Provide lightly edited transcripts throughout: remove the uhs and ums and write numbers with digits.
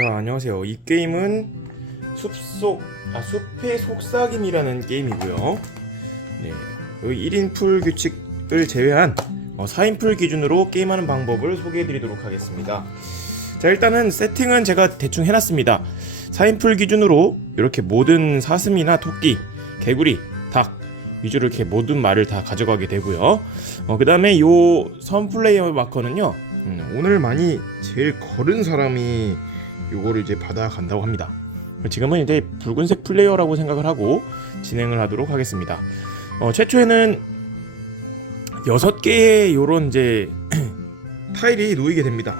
자, 안녕하세요. 이 게임은 숲의 속삭임이라는 게임이고요. 네, 여기 1인 풀 규칙을 제외한 4인 풀 기준으로 게임하는 방법을 소개해드리도록 하겠습니다. 자, 일단은 세팅은 제가 대충 해놨습니다. 4인 풀 기준으로 이렇게 모든 사슴이나 토끼, 개구리, 닭 위주로 이렇게 모든 말을 다 가져가게 되고요. 그 다음에 요 선 플레이어 마커는요, 오늘 많이 제일 걸은 사람이 요거를 이제 받아간다고 합니다. 지금은 이제 붉은색 플레이어라고 생각을 하고 진행을 하도록 하겠습니다. 최초에는 6개의 요런 이제 타일이 놓이게 됩니다.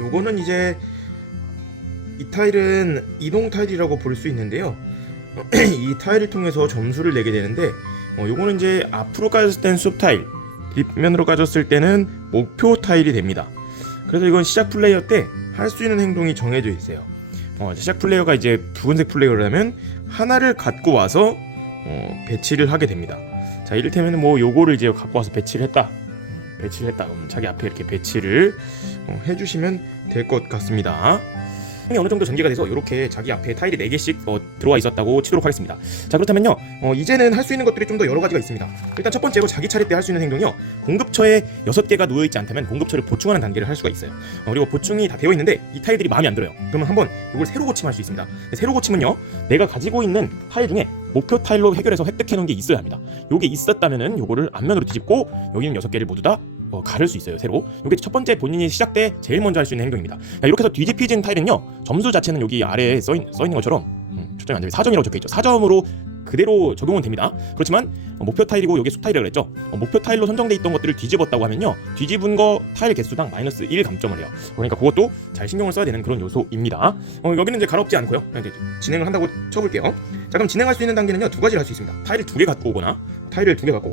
요거는 이제 이 타일은 이동 타일이라고 볼 수 있는데요. 이 타일을 통해서 점수를 내게 되는데, 요거는 이제 앞으로 까졌을 때는 숲 타일, 뒷면으로 까졌을 때는 목표 타일이 됩니다. 그래서 이건 시작 플레이어 때 할 수 있는 행동이 정해져 있어요. 시작 플레이어가 이제 붉은색 플레이어라면 하나를 갖고 와서 배치를 하게 됩니다. 자, 이를테면 뭐 요거를 이제 갖고 와서 배치를 했다. 그럼 자기 앞에 이렇게 배치를 해주시면 될 것 같습니다. 어느 정도 전개가 돼서 이렇게 자기 앞에 타일이 4개씩 들어와 있었다고 치도록 하겠습니다. 자, 그렇다면요, 이제는 할 수 있는 것들이 좀 더 여러 가지가 있습니다. 일단 첫 번째로 자기 차례 때 할 수 있는 행동이요, 공급처에 6개가 놓여있지 않다면 공급처를 보충하는 단계를 할 수가 있어요. 그리고 보충이 다 되어 있는데 이 타일들이 마음에 안 들어요. 그러면 한번 이걸 새로 고침할 수 있습니다. 새로 고침은요, 내가 가지고 있는 타일 중에 목표 타일로 해결해서 획득해 놓은 게 있어야 합니다. 요게 있었다면은 요거를 앞면으로 뒤집고 여기 있는 6개를 모두 다 가를 수 있어요, 새로. 이게 첫 번째 본인이 시작 때 제일 먼저 할 수 있는 행동입니다. 이렇게 해서 뒤집히진 타일은요, 점수 자체는 여기 아래에 써 있는 것처럼 초점이 안 되면 4점이라고 적혀있죠. 4점으로 그대로 적용은 됩니다. 그렇지만 목표 타일이고 여기 숲 타일이라고 그랬죠. 목표 타일로 선정돼 있던 것들을 뒤집었다고 하면요, 뒤집은 거 타일 개수당 -1 감점을 해요. 그러니까 그것도 잘 신경을 써야 되는 그런 요소입니다. 여기는 이제 가로없지 않고요, 이제 진행을 한다고 쳐볼게요. 자, 그럼 진행할 수 있는 단계는요, 2가지를 할 수 있습니다. 타일을 2개 갖고 오거나,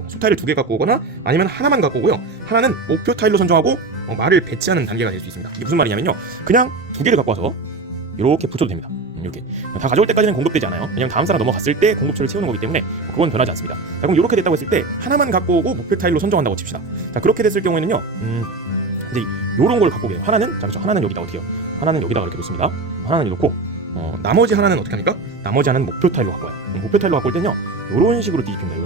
숲 타일을 2개 갖고 오거나, 아니면 하나만 갖고 오고요. 하나는 목표 타일로 선정하고 말을 배치하는 단계가 될 수 있습니다. 이게 무슨 말이냐면요, 그냥 2개를 갖고 와서 이렇게 붙여도 됩니다. 이렇게 다 가져올 때까지는 공급되지 않아요. 왜냐면 다음 사람 넘어갔을 때 공급처를 채우는 거기 때문에 그건 변하지 않습니다. 자, 그럼 이렇게 됐다고 했을 때 하나만 갖고 오고 목표 타일로 선정한다고 칩시다. 자, 그렇게 됐을 경우에는요, 이제 요런 걸 갖고 오게요. 하나는, 자, 그렇죠, 하나는 여기다 어떻게 해요? 하나는 여기다가 이렇게 놓습니다. 하나는 놓고 나머지 하나는 어떻게 합니까? 나머지 하나는 목표 타일로 갖고 와요. 목표 타일로 갖고 올 때는요, 요런 식으로 뒤집힙니다.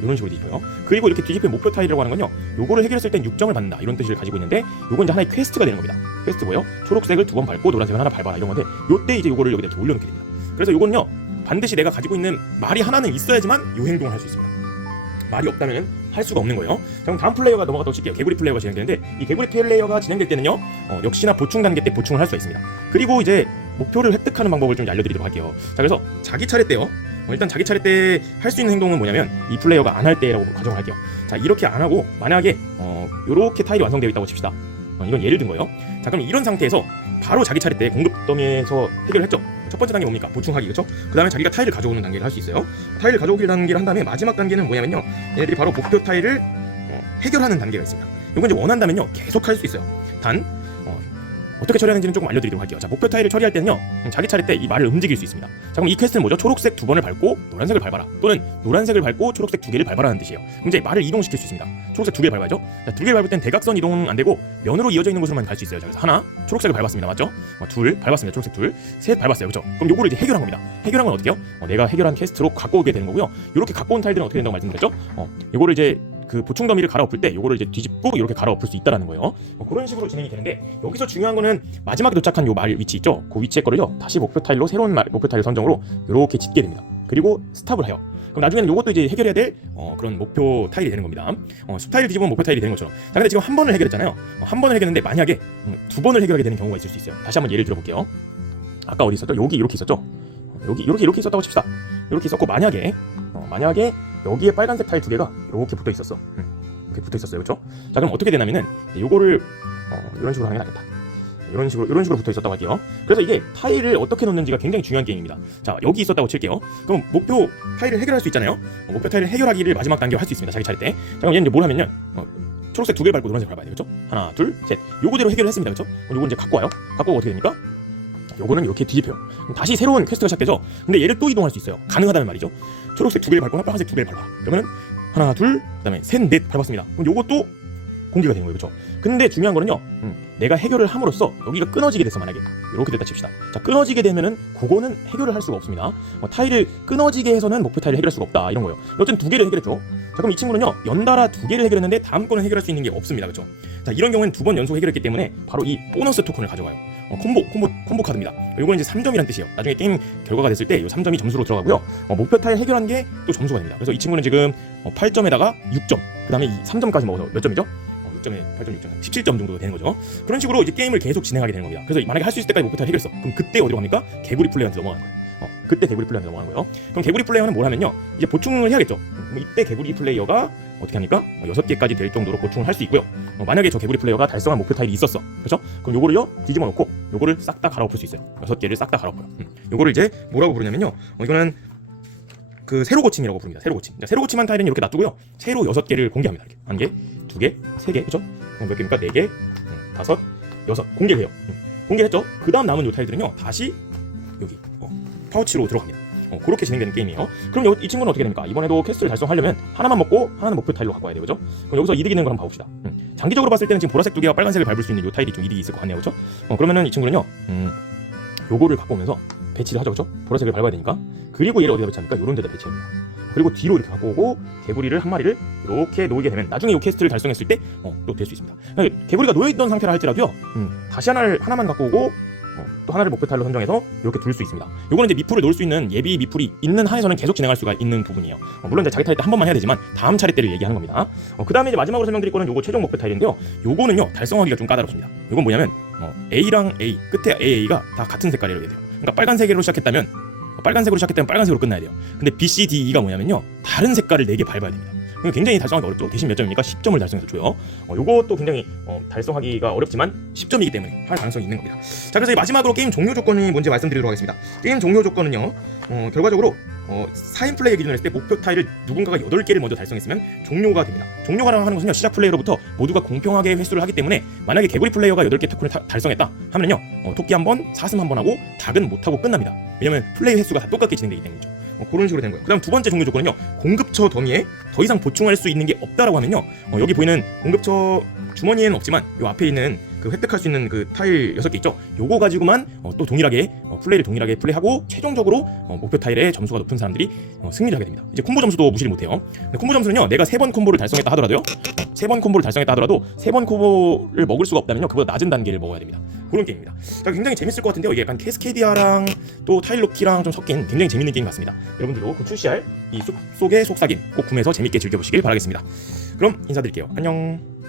이런 식으로 뒤집혀요. 그리고 이렇게 뒤집힌 목표 타일이라고 하는 건요, 요거를 해결했을 땐 6점을 받는다, 이런 뜻을 가지고 있는데, 요건 이제 하나의 퀘스트가 되는 겁니다. 퀘스트 뭐예요? 초록색을 2번 밟고 노란색을 하나 밟아라, 이런 건데, 요때 이제 요거를 여기다 이렇게 올려놓게 됩니다. 그래서 요건요, 반드시 내가 가지고 있는 말이 하나는 있어야지만 요 행동을 할 수 있습니다. 말이 없다면 할 수가 없는 거예요. 자, 그럼 다음 플레이어가 넘어가도록 칠게요. 개구리 플레이어가 진행되는데, 이 개구리 플레이어가 진행될 때는요, 역시나 보충 단계 때 보충을 할 수가 있습니다. 그리고 이제 목표를 획득하는 방법을 좀 알려드리도록 할게요. 자, 그래서 자기 차례 때요, 일단 자기 차례 때 할 수 있는 행동은 뭐냐면, 이 플레이어가 안 할 때라고 가정을 할게요. 자, 이렇게 안 하고 만약에 요렇게 타일이 완성되어 있다고 칩시다. 이건 예를 든 거예요. 자, 그럼 이런 상태에서 바로 자기 차례 때 공급 더미에서 해결을 했죠. 첫 번째 단계 뭡니까? 보충하기, 그렇죠? 그 다음에 자기가 타일을 가져오는 단계를 할 수 있어요. 타일을 가져오기 단계를 한 다음에 마지막 단계는 뭐냐면요, 얘네들이 바로 목표 타일을 해결하는 단계가 있습니다. 이건 이제 원한다면요, 계속 할 수 있어요. 단 어떻게 처리하는지는 조금 알려드리도록 할게요. 자, 목표 타일을 처리할 때는요, 자기 차례 때 이 말을 움직일 수 있습니다. 자, 그럼 이 퀘스트는 뭐죠? 초록색 2번을 밟고 노란색을 밟아라, 또는 노란색을 밟고 초록색 2개를 밟아라는 뜻이에요. 그럼 이제 말을 이동시킬 수 있습니다. 초록색 2개를 밟아야죠. 자, 2개를 밟을 땐 대각선 이동은 안 되고 면으로 이어져 있는 곳으로만 갈 수 있어요. 자, 그래서 하나, 초록색을 밟았습니다. 맞죠? 둘 밟았습니다. 초록색 둘, 셋 밟았어요. 그렇죠? 그럼 요거를 이제 해결한 겁니다. 해결한 건 어떻게 해요? 내가 해결한 퀘스트로 갖고 오게 되는 거고요. 요렇게 갖고 온 타일들은 어떻게 된다고 말씀드렸죠? 요거를 이제 그 보충 더미를 갈아엎을 때 요거를 이제 뒤집고 이렇게 갈아엎을 수 있다라는 거예요. 그런 식으로 진행이 되는데, 여기서 중요한 거는 마지막에 도착한 요 말 위치 있죠? 그 위치의 거를요, 다시 목표 타일로 새로운 목표 타일 선정으로 이렇게 짓게 됩니다. 그리고 스탑을 해요. 그럼 나중에는 요것도 이제 해결해야 될 그런 목표 타일이 되는 겁니다. 숲 타일 뒤집으면 목표 타일이 되는 것처럼. 자, 근데 지금 한 번을 해결했잖아요. 한 번을 해결했는데 만약에 2번을 해결하게 되는 경우가 있을 수 있어요. 다시 한번 예를 들어볼게요. 아까 어디 있었죠? 여기 이렇게 있었죠? 여기 이렇게 있었다고 칩시다. 이렇게 있었고, 만약에 여기에 빨간색 타일 2개가 이렇게 붙어 있었어. 이렇게 붙어 있었어요, 그렇죠? 자, 그럼 어떻게 되냐면은 요거를 이런 식으로 하는 게 낫겠다. 이런 식으로 붙어 있었다고 할게요. 그래서 이게 타일을 어떻게 놓는지가 굉장히 중요한 게임입니다. 자, 여기 있었다고 칠게요. 그럼 목표 타일을 해결할 수 있잖아요. 목표 타일을 해결하기를 마지막 단계로 할 수 있습니다. 자기 차례 때. 자, 그럼 얘는 이제 뭘 하면요, 초록색 2개를 밟고 노란색 밟아야 돼요, 그렇죠? 하나, 둘, 셋. 요거대로 해결을 했습니다, 그렇죠? 요거 이제 갖고 와요. 갖고 오고 어떻게 됩니까? 요거는 이렇게 뒤집혀요. 그럼 다시 새로운 퀘스트가 시작되죠. 근데 얘를 또 이동할 수 있어요. 가능하다면 말이죠. 초록색 2개를 밟고 빨간색 2개를 밟아. 그러면은 하나, 둘, 그다음에 셋, 넷 밟았습니다. 그럼 요것도 공개가 되는 거예요. 그렇죠? 근데 중요한 거는요. 내가 해결을 함으로써 여기가 끊어지게 돼서 만약에 이렇게 됐다 칩시다. 자, 끊어지게 되면은 그거는 해결을 할 수가 없습니다. 타일을 끊어지게 해서는 목표 타일을 해결할 수가 없다 이런 거예요. 어쨌든 두 개를 해결했죠. 자, 그럼 이 친구는요 연달아 두 개를 해결했는데 다음 거는 해결할 수 있는 게 없습니다. 그렇죠? 자, 이런 경우에는 두 번 연속 해결했기 때문에 바로 이 보너스 토큰을 가져가요. 콤보 카드입니다. 이거는 이제 3점이란 뜻이에요. 나중에 게임 결과가 됐을 때 이 3점이 점수로 들어가고요. 목표 타일 해결한 게 또 점수가 됩니다. 그래서 이 친구는 지금 8점에다가 6점, 그 다음에 이 3점까지 먹어서 몇 점이죠? 6점에 8점, 6점, 17점 정도 되는 거죠. 그런 식으로 이제 게임을 계속 진행하게 되는 겁니다. 그래서 만약에 할 수 있을 때까지 목표 타일 해결했어. 그럼 그때 어디로 갑니까? 개구리 플레이어한테 넘어가는 거예요. 그때 개구리 플레이어한테 넘어가는 거예요. 그럼 개구리 플레이어는 뭘 하면요, 이제 보충을 해야겠죠. 그럼 이때 개구리 플레이어가 어떻게 합니까? 6개까지 될 정도로 보충을 할 수 있고요. 만약에 저 개구리 플레이어가 달성한 목표 타일이 있었어. 그렇죠? 그럼 요거를요 뒤집어 놓고 요거를 싹 다 갈아엎을 수 있어요. 6개를 싹 다 갈아엎어요. 요거를 이제 뭐라고 부르냐면요, 이거는 그 세로 고침이라고 부릅니다. 세로 고침. 세로 고침한 타일은 이렇게 놔두고요. 세로 6개를 공개합니다. 이렇게 1개, 2개, 3개, 그렇죠? 그럼 몇 개입니까? 4개, 5, 6 공개해요. 공개했죠? 그 다음 남은 요 타일들은요 다시 여기 파우치로 들어갑니다. 그렇게 진행되는 게임이에요. 그럼 이 친구는 어떻게 됩니까? 이번에도 퀘스트를 달성하려면 하나만 먹고 하나는 목표 타일로 갖고 와야 돼요. 그죠? 그럼 여기서 이득 있는 걸 한번 봐봅시다. 장기적으로 봤을 때는 지금 보라색 두 개와 빨간색을 밟을 수 있는 요 타일이 좀 이득이 있을 것 같네요. 그죠? 그러면은 이 친구는요 요거를 갖고 오면서 배치를 하죠. 그죠? 보라색을 밟아야 되니까. 그리고 얘를 어디다 배치합니까? 요런 데다 배치합니다. 그리고 뒤로 이렇게 갖고 오고 개구리를 한 마리를 이렇게 놓이게 되면 나중에 이 퀘스트를 달성했을 때 또 될 수 있습니다. 개구리가 놓여있던 상태라 할지라도요 다시 하나만 갖고 오고 또 하나를 목표 타일로 선정해서 이렇게 둘 수 있습니다. 요거는 이제 미풀을 놓을 수 있는 예비 미풀이 있는 한에서는 계속 진행할 수가 있는 부분이에요. 물론 이제 자기 타일 때 한 번만 해야 되지만 다음 차례 때를 얘기하는 겁니다. 그 다음에 이제 마지막으로 설명드릴 거는 요거 최종 목표 타일인데요. 요거는요 달성하기가 좀 까다롭습니다. 요건 뭐냐면 A랑 A 끝에 AA가 다 같은 색깔이어야 돼요. 그러니까 빨간색으로 시작했다면 빨간색으로 끝나야 돼요. 근데 B, C, D, E가 뭐냐면요 다른 색깔을 4개 밟아야 됩니다. 굉장히 달성하기 어렵죠. 대신 몇 점입니까? 10점을 달성해서 줘요. 요것도 굉장히 달성하기가 어렵지만 10점이기 때문에 할 가능성이 있는 겁니다. 자, 그래서 마지막으로 게임 종료 조건이 뭔지 말씀드리도록 하겠습니다. 게임 종료 조건은요 결과적으로 4인 플레이 기준으로 했을 때 목표 타일을 누군가가 8개를 먼저 달성했으면 종료가 됩니다. 종료가 하는 것은요 시작 플레이로부터 모두가 공평하게 횟수를 하기 때문에 만약에 개구리 플레이어가 8개 토큰을 달성했다 하면은요 토끼 한번, 사슴 한번 하고 닭은 못하고 끝납니다. 왜냐면 플레이 횟수가 다 똑같게 진행되기 때문이죠. 그런 식으로 된 거예요. 그 다음 두 번째 종료 조건은요 공급처 더미에 더 이상 보충할 수 있는 게 없다라고 하면요 여기 보이는 공급처 주머니에는 없지만 요 앞에 있는 그 획득할 수 있는 그 타일 6개 있죠? 요거 가지고만 또 동일하게 플레이를 동일하게 플레이하고 최종적으로 목표 타일의 점수가 높은 사람들이 승리를 하게 됩니다. 이제 콤보 점수도 무시를 못해요. 근데 콤보 점수는요 내가 3번 콤보를 달성했다 하더라도요 3번 콤보를 달성했다 하더라도 3번 콤보를 먹을 수가 없다면요 그보다 낮은 단계를 먹어야 됩니다. 그런 게임입니다. 자, 굉장히 재밌을 것 같은데요. 이게 약간 캐스케디아랑 또 타일로키랑 좀 섞인 굉장히 재밌는 게임 같습니다. 여러분들도 그 출시할 이 숲속의 속삭임 꼭 구매해서 재밌게 즐겨보시길 바라겠습니다. 그럼 인사드릴게요. 안녕.